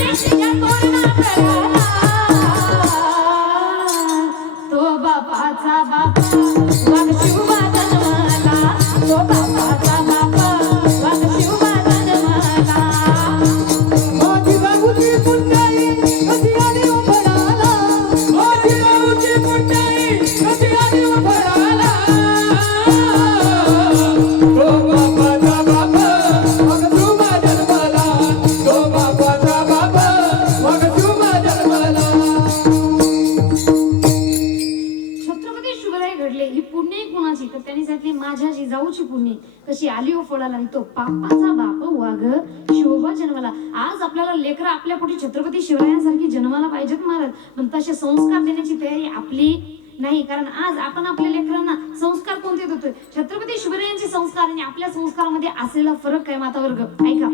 Deixa a porta pra lá Chhatrapati घडले ही पुण्य कुणाची? तर त्यांनी सांगितली माझ्या जिजाऊची पुण्य. कशी आली हो फळाला? आणि तो पापाचा बाप हो वाघ. शिवबा जन्माला. आज आपल्याला लेकर आपल्या पोटी छत्रपती शिवरायांसारखी जन्माला पाहिजेत महाराज. पण तसे संस्कार देण्याची तयारी आपली नाही कारण आज आपण आपल्या लेकरांना संस्कार कोणते देतोय? छत्रपती शिवरायांचे संस्कार आणि आपल्या संस्कारामध्ये असलेला फरक काय माता वर्ग ऐका.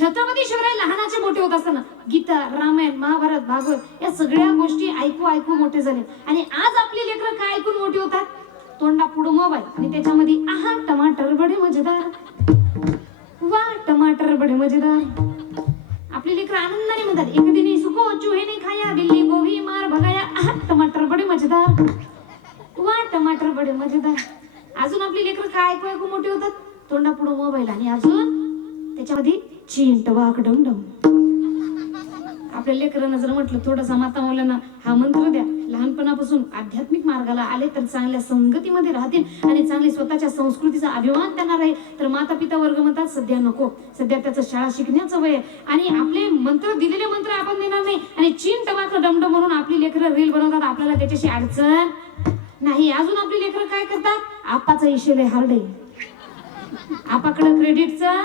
छत्रपती शिवराय लहानाचे मोठे होत असताना गीता रामायण महाभारत भागवत या सगळ्या गोष्टी ऐकू ऐकू मोठे झाले. आणि आज आपली लेकरं काय ऐकून मोठी होतात? तोंडा पुढं मोबाईल. आणि त्याच्यामध्ये आहा टमाटर बडे मजेदार. वा टमाटर बडे मजेदार. आपली लेकरं आनंदाने म्हणतात एक दिनी सुको चुहे खाया बिल्ली गोभी मार भगा टमाटर बडे मजेदार? वा टमाटर बडे मजेदार. अजून आपली लेकरं काय ऐकू ऐकू मोठी होतात? तोंडा मोबाईल आणि अजून त्याच्यामध्ये चिंट वाक डमडम. आपल्या लेकरांना जर म्हटलं थोडासा माता मुलांना हा मंत्र द्या. लहानपणापासून आध्यात्मिक मार्गाला आले तर चांगल्या संगतीमध्ये राहतील आणि चांगली स्वतःच्या संस्कृतीचा अभिमान त्यांना राहील तर माता पिता वर्ग म्हणतात सध्या नको. सध्या त्याचं शाळा शिकण्याचं वय आहे. आणि आपले मंत्र दिलेले मंत्र आपण देणार नाही. आणि चीन टमाक डमडम म्हणून आपली लेकरं रील बनवतात. आपल्याला त्याच्याशी अडचण नाही. अजून आपली लेकरं काय करतात? आपाचा इशेले हार्ड आहे. आपाकडं क्रेडिटचं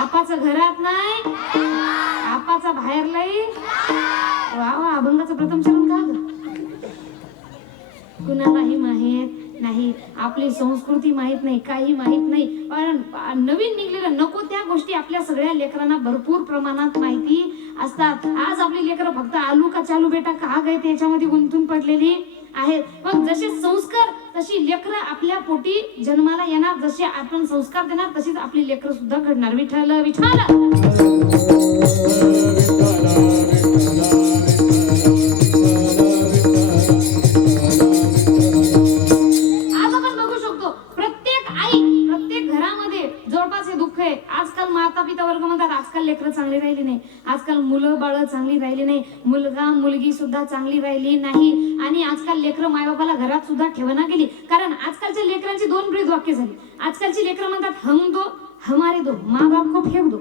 आपाचं घरात नाही? बाहेरलाही? वा वा अभंगाचं प्रथम चरण का कुणालाही माहीत नाही आपली संस्कृती माहीत नाही काही माहीत नाही पण नवीन निघलेल्या नको त्या गोष्टी आपल्या सगळ्या लेकरांना भरपूर प्रमाणात माहिती असतात. आज आपली लेकरं फक्त आलू का चालू बेटा का गए याच्यामध्ये गुंतून पडलेली आहेत. मग जसे संस्कार तशी लेकरं आपल्या पोटी जन्माला येणार जसे आपण संस्कार देणार तशीच आपली लेकरं सुद्धा घडणार. विठ्ठल विठ्ठल! आज आपण बघू शकतो प्रत्येक आई प्रत्येक घरामध्ये जवळपास हे दुःख आहे. आजकाल वर्ग म्हणतात आजकाल लेकरं चांगली राहिली नाही. आजकाल मुलं चांगली राहिली नाही. मुलगा मुलगी सुद्धा चांगली राहिली नाही. आणि आजकाल लेकरं मायबापाला घरात सुद्धा ठेवना गेली. कारण आजकालच्या लेकरांची दोन ब्रीद वाक्य झाली. आजकालची लेकरं म्हणतात हम दो हमारे दो माँ बाप को फेक दो.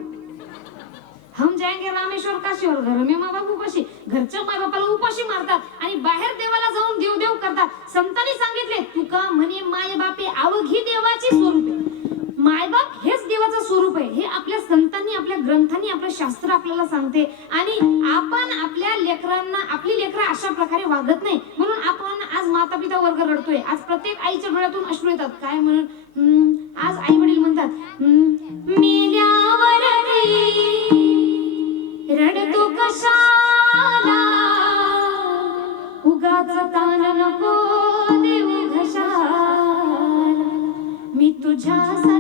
हम जाएंगे रामेश्वर काशी और घर में माँ बाप उपाशी घरच्या माय बापाला उपाशी मारतात आणि बाहेर देवाला जाऊन देव देव करतात. संतांनी सांगितले तुका म्हणे माय बापे अवघी देवाची स्वरूप आहे. मायबाप हेच देवाचं स्वरूप आहे. हे आपल्या संतांनी आपल्या ग्रंथांनी आपलं शास्त्र आपल्याला सांगते. आणि आपण आपल्या लेकरांना आपली लेकरं अशा प्रकारे वागत नाही. म्हणून आपण आज माता पिता वर्ग रडतोय. आज प्रत्येक आईच्या डोळ्यातून अश्रू येतात. काय म्हणून? हम्म, आज आई वडील म्हणतात हम्म, मेल्यावर रडतो कशाला? उगाच तान नको देऊ घशाला. मी तुझ्या